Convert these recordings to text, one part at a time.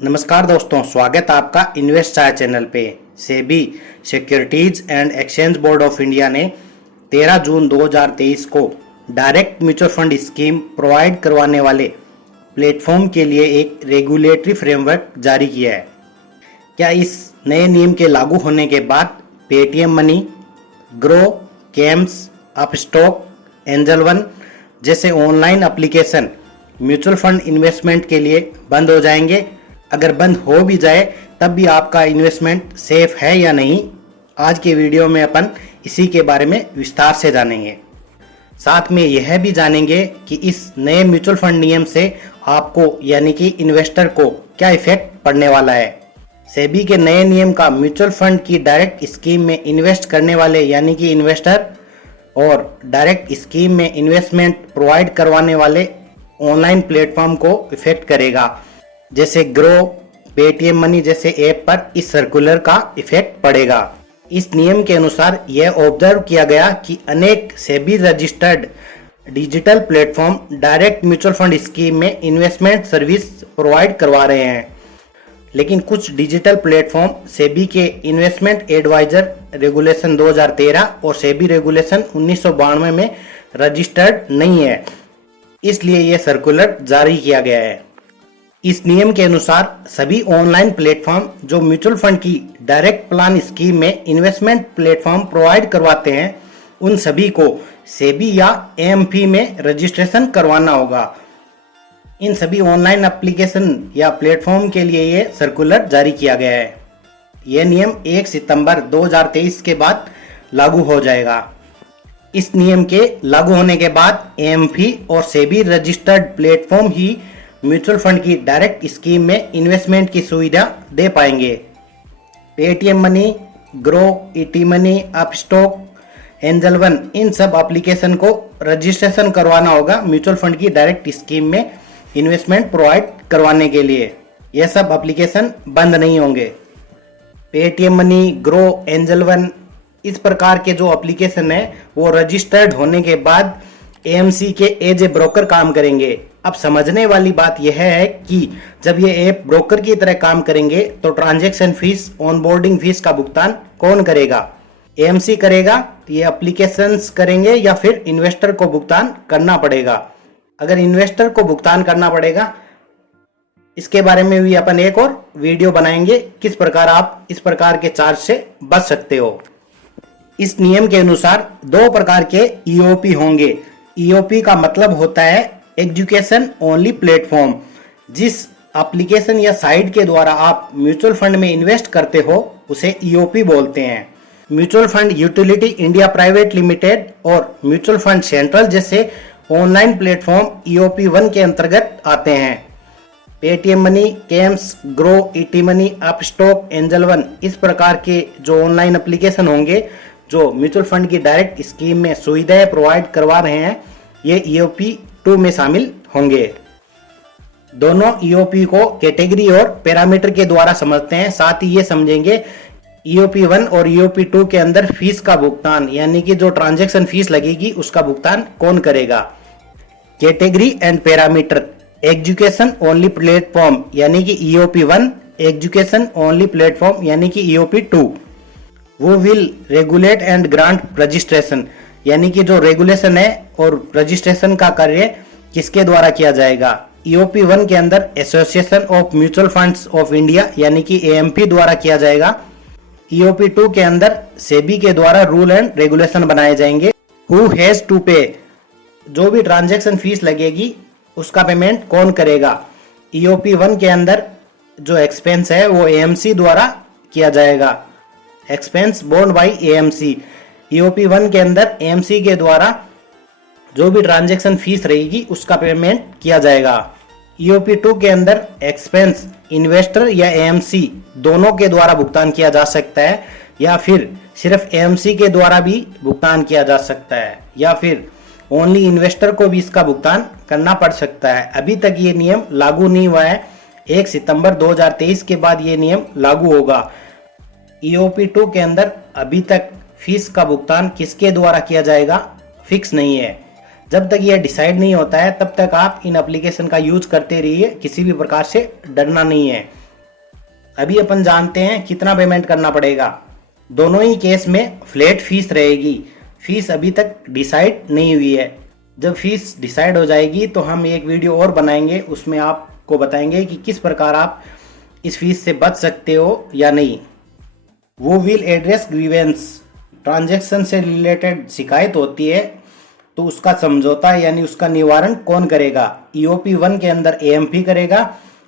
नमस्कार दोस्तों, स्वागत है आपका इन्वेस्ट चाय चैनल पे। SEBI securities and exchange board of India ने 13 जून 2023 को direct mutual fund scheme provide करवाने वाले प्लेटफॉर्म के लिए एक रेगुलेटरी फ्रेमवर्क जारी किया है। क्या इस नए नियम के लागू होने के बाद पेटीएम मनी, ग्रो, केम्स, अपस्टॉक, एंजल वन जैसे online application mutual fund investment के लिए बंद हो जाएंगे? अगर बंद हो भी जाए तब भी आपका इन्वेस्टमेंट सेफ है या नहीं, आज के वीडियो में अपन इसी के बारे में विस्तार से जानेंगे। साथ में यह भी जानेंगे कि इस नए म्यूचुअल फंड नियम से आपको यानी कि इन्वेस्टर को क्या इफेक्ट पड़ने वाला है। सेबी के नए नियम का म्यूचुअल फंड की डायरेक्ट स्कीम में इन्वेस्ट करने वाले यानी कि इन्वेस्टर और डायरेक्ट स्कीम में इन्वेस्टमेंट प्रोवाइड करवाने वाले ऑनलाइन प्लेटफॉर्म को इफेक्ट करेगा। जैसे ग्रो, पेटीएम मनी जैसे ऐप पर इस सर्कुलर का इफेक्ट पड़ेगा। इस नियम के अनुसार यह ऑब्जर्व किया गया कि अनेक SEBI registered digital platform direct mutual fund scheme में इन्वेस्टमेंट सर्विस प्रोवाइड करवा रहे हैं, लेकिन कुछ डिजिटल प्लेटफॉर्म सेबी के इन्वेस्टमेंट एडवाइजर रेगुलेशन 2013 और सेबी रेगुलेशन 1992 में रजिस्टर्ड नहीं है, इसलिए यह सर्कुलर जारी किया गया है। इस नियम के अनुसार सभी ऑनलाइन प्लेटफॉर्म जो म्यूचुअल फंड की डायरेक्ट प्लान स्कीम में इन्वेस्टमेंट प्लेटफॉर्म प्रोवाइड करवाते हैं, उन सभी को सेबी या एएमपी में रजिस्ट्रेशन करवाना होगा। इन सभी ऑनलाइन एप्लीकेशन या प्लेटफॉर्म के लिए ये सर्कुलर जारी किया गया है। यह नियम 1 सितंबर 2023 के बाद लागू हो जाएगा। इस नियम के लागू होने के बाद एएमपी और सेबी रजिस्टर्ड प्लेटफॉर्म ही म्यूचुअल फंड की डायरेक्ट स्कीम में इन्वेस्टमेंट की सुविधा दे पाएंगे। Paytm money, grow, ET money, Upstox, Angel one in सब एप्लीकेशन को रजिस्ट्रेशन करवाना होगा म्यूचुअल फंड की डायरेक्ट स्कीम में इन्वेस्टमेंट प्रोवाइड करवाने के लिए। यह सब एप्लीकेशन बंद नहीं होंगे। Paytm money, grow, angel one इस प्रकार के जो एप्लीकेशन है वो रजिस्टर्ड होने के बाद एएमसी के एज ए ब्रोकर काम करेंगे। अब समझने वाली बात यह है कि जब ये ऐप ब्रोकर की तरह काम करेंगे तो ट्रांजैक्शन फीस, ऑनबोर्डिंग फीस का भुगतान कौन करेगा? एएमसी करेगा, ये एप्लीकेशंस करेंगे या फिर इन्वेस्टर को भुगतान करना पड़ेगा? अगर इन्वेस्टर को भुगतान करना पड़ेगा, इसके बारे में भी अपन एक और वीडियो बनाएंगे, किस प्रकार आप इस प्रकार के चार्ज से बच सकते हो। इस नियम के अनुसार 2 प्रकार के ईओपी होंगे। ईओपी का मतलब होता है एजुकेशन ओनली प्लेटफॉर्म। जिस एप्लीकेशन या साइट के द्वारा आप म्यूचुअल फंड में इन्वेस्ट करते हो उसे ईओपी बोलते हैं। Mutual fund utility India private limited और म्यूचुअल फंड सेंट्रल जैसे ऑनलाइन प्लेटफॉर्म ईओपी 1 के अंतर्गत आते हैं। Paytm money, Kemps, grow, ET money, Upstox, Angel one इस प्रकार के जो ऑनलाइन एप्लीकेशन होंगे जो म्यूचुअल फंड की डायरेक्ट स्कीम में सुविधाएं प्रोवाइड करवा रहे हैं, ये ईओपी 2 में शामिल होंगे। दोनों ईओपी को कैटेगरी और पैरामीटर के द्वारा समझते हैं। साथ ही ये समझेंगे ईओपी 1 और ईओपी 2 के अंदर फीस का भुगतान यानी कि जो ट्रांजैक्शन फीस लगेगी उसका भुगतान कौन करेगा। Category and parameter education only platform यानी कि ईओपी 1, एजुकेशन ओनली प्लेटफॉर्म यानी कि ईओपी 2 वो will regulate and grant registration यानी कि जो रेगुलेशन है और रजिस्ट्रेशन का कार्य किसके द्वारा किया जाएगा। ईओपी 1 के अंदर association of mutual funds of India यानी कि एएमपी द्वारा किया जाएगा। ईओपी 2 के अंदर सेबी के द्वारा रूल एंड रेगुलेशन बनाए जाएंगे। हु हैज टू पे जो भी ट्रांजैक्शन फीस लगेगी उसका पेमेंट कौन करेगा। ईओपी 1 के अंदर जो एक्सपेंस है वो एएमसी द्वारा किया जाएगा, expense born by AMC. EOP 1 के अंदर एएमसी के द्वारा जो भी ट्रांजैक्शन फीस रहेगी उसका पेमेंट किया जाएगा। ईओपी 2 के अंदर एक्सपेंस इन्वेस्टर या एएमसी दोनों के द्वारा भुगतान किया जा सकता है या फिर सिर्फ एएमसी के द्वारा भी भुगतान किया जा सकता है या फिर ओनली इन्वेस्टर को भी इसका भुगतान करना पड़ सकता है। अभी तक ये नियम लागू नहीं हुआ है। 1 सितंबर 2023 के बाद ये नियम लागू होगा। ईओपी 2 के अंदर अभी तक फीस का भुगतान किसके द्वारा किया जाएगा फिक्स नहीं है। जब तक यह डिसाइड नहीं होता है तब तक आप इन एप्लीकेशन का यूज करते रहिए, किसी भी प्रकार से डरना नहीं है। अभी अपन जानते हैं कितना पेमेंट करना पड़ेगा। दोनों ही केस में फ्लैट फीस रहेगी। फीस अभी तक डिसाइड नहीं हुई है। जब फीस डिसाइड हो जाएगी तो हम एक वीडियो और बनाएंगे, उसमें आपको बताएंगे कि किस प्रकार आप इस फीस से बच सकते हो या नहीं। वो विल एड्रेस ग्रीवेंस, ट्रांजैक्शन से रिलेटेड शिकायत होती है तो उसका समझौता यानी उसका निवारण कौन करेगा? ईओपी 1 के अंदर एएमपी करेगा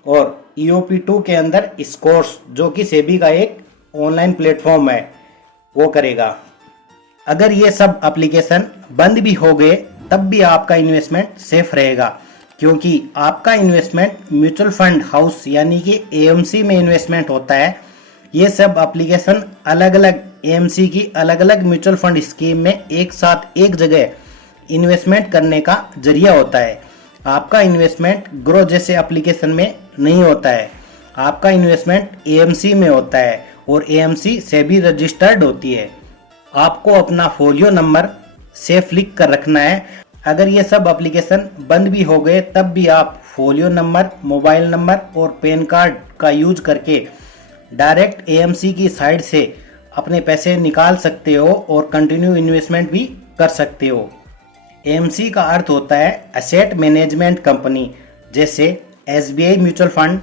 और ईओपी 2 के अंदर स्कोर्स, जो कि सेबी का एक ऑनलाइन प्लेटफॉर्म है, वो करेगा। अगर ये सब एप्लीकेशन बंद भी हो गए तब भी आपका इन्वेस्टमेंट सेफ रहेगा, क्योंकि आपका इन्वेस्टमेंट म्यूचुअल फंड हाउस यानी कि एएमसी में इन्वेस्टमेंट होता है। ये सब एप्लीकेशन अलग अलग एएमसी की अलग अलग म्यूचुअल फंड स्कीम में एक साथ एक जगह इन्वेस्टमेंट करने का जरिया होता है। आपका इन्वेस्टमेंट ग्रो जैसे एप्लीकेशन में नहीं होता है। आपका इन्वेस्टमेंट एएमसी में होता है और एएमसी सेबी रजिस्टर्ड होती है। आपको अपना फोलियो नंबर सेफ लिख कर रखना है। अगर ये सब एप्लीकेशन बंद भी हो गए तब भी आप फोलियो नंबर, मोबाइल नंबर और पैन कार्ड का यूज करके डायरेक्ट एएमसी की साइड से अपने पैसे निकाल सकते हो और कंटिन्यू इन्वेस्टमेंट भी कर सकते हो। एएमसी का अर्थ होता है एसेट मैनेजमेंट कंपनी, जैसे SBI mutual fund,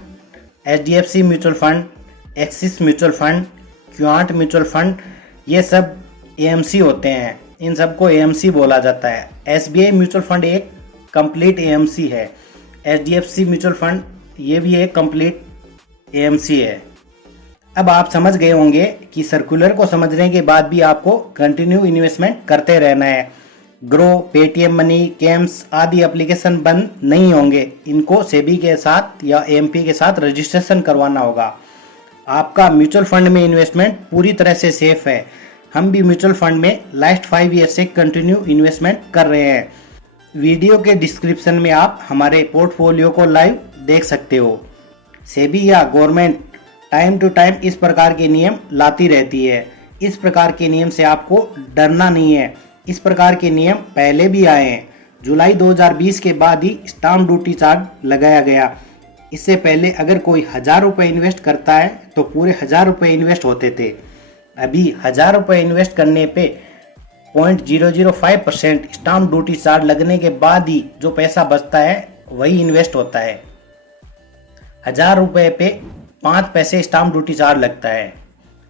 HDFC mutual fund, axis mutual fund, quant mutual fund, ये सब एएमसी होते हैं। इन सबको एएमसी बोला जाता है। एसबीआई म्यूचुअल फंड एक कंप्लीट एएमसी है। एचडीएफसी म्यूचुअल फंड ये भी एक कंप्लीट एएमसी है। अब आप समझ गए होंगे कि सर्कुलर को समझने के बाद भी आपको कंटिन्यू इन्वेस्टमेंट करते रहना है। ग्रो, पेटीएम मनी, केम्स आदि एप्लीकेशन बंद नहीं होंगे। इनको सेबी के साथ या एएमपी के साथ रजिस्ट्रेशन करवाना होगा। आपका म्यूचुअल फंड में इन्वेस्टमेंट पूरी तरह से सेफ है। हम भी म्यूचुअल फंड में लास्ट 5 ईयर से कंटिन्यू इन्वेस्टमेंट कर रहे हैं। वीडियो के डिस्क्रिप्शन में आप हमारे पोर्टफोलियो को लाइव देख सकते हो। सेबी या गवर्नमेंट टाइम टू टाइम इस प्रकार के नियम लाती रहती है। इस प्रकार के नियम से आपको डरना नहीं है। इस प्रकार के नियम पहले भी आए हैं। जुलाई 2020 के बाद ही स्टाम्प ड्यूटी चार्ज लगाया गया। इससे पहले अगर कोई 1000 रुपये इन्वेस्ट करता है तो पूरे 1000 रुपये इन्वेस्ट होते थे। अभी 1000 रुपये इन्वेस्ट करने पे 0.005% स्टाम्प ड्यूटी चार्ज लगने के बाद ही जो पैसा बचता है वही इन्वेस्ट होता है। 1000 रुपये पे 5 पैसे स्टाम्प ड्यूटी चार्ज लगता है।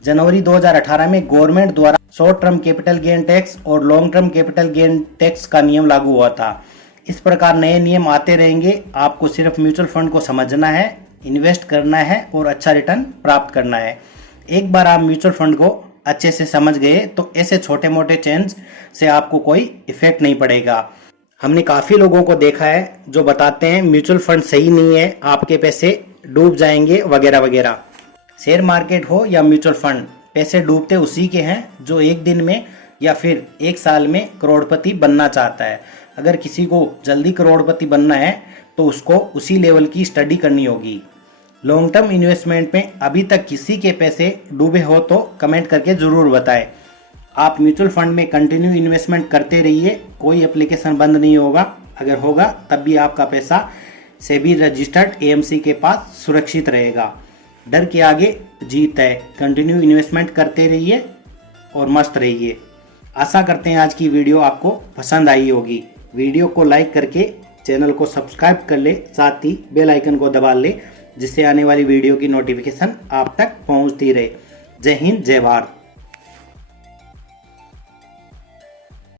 जनवरी 2018 में गवर्नमेंट द्वारा short term capital gain tax और long term capital gain tax का नियम लागू हुआ था। इस प्रकार नए नियम आते रहेंगे। आपको सिर्फ म्यूचुअल फंड को समझना है, इन्वेस्ट करना है और अच्छा रिटर्न प्राप्त करना है। एक बार आप म्यूचुअल फंड को अच्छे से समझ गए तो ऐसे छोटे मोटे चेंज से आपको कोई इफेक्ट नहीं पड़ेगा। हमने काफ़ी लोगों को देखा है जो बताते हैं म्यूचुअल फंड सही नहीं है, आपके पैसे डूब जाएंगे वगैरह वगैरह। शेयर मार्केट हो या म्यूचुअल फंड, पैसे डूबते उसी के हैं जो एक दिन में या फिर एक साल में करोड़पति बनना चाहता है। अगर किसी को जल्दी करोड़पति बनना है तो उसको उसी लेवल की स्टडी करनी होगी। लॉन्ग टर्म इन्वेस्टमेंट में अभी तक किसी के पैसे डूबे हो तो कमेंट करके ज़रूर बताएं। आप म्यूचुअल फंड में कंटिन्यू इन्वेस्टमेंट करते रहिए, कोई एप्लीकेशन बंद नहीं होगा। अगर होगा तब भी आपका पैसा सेबी रजिस्टर्ड एएमसी के पास सुरक्षित रहेगा। डर के आगे जीत है। कंटिन्यू इन्वेस्टमेंट करते रहिए और मस्त रहिए। आशा करते हैं आज की वीडियो आपको पसंद आई होगी। वीडियो को लाइक करके चैनल को सब्सक्राइब कर ले, साथ ही बेल आइकन को दबा ले, जिससे आने वाली वीडियो की नोटिफिकेशन आप तक पहुंचती रहे। जय हिंद, जय भारत।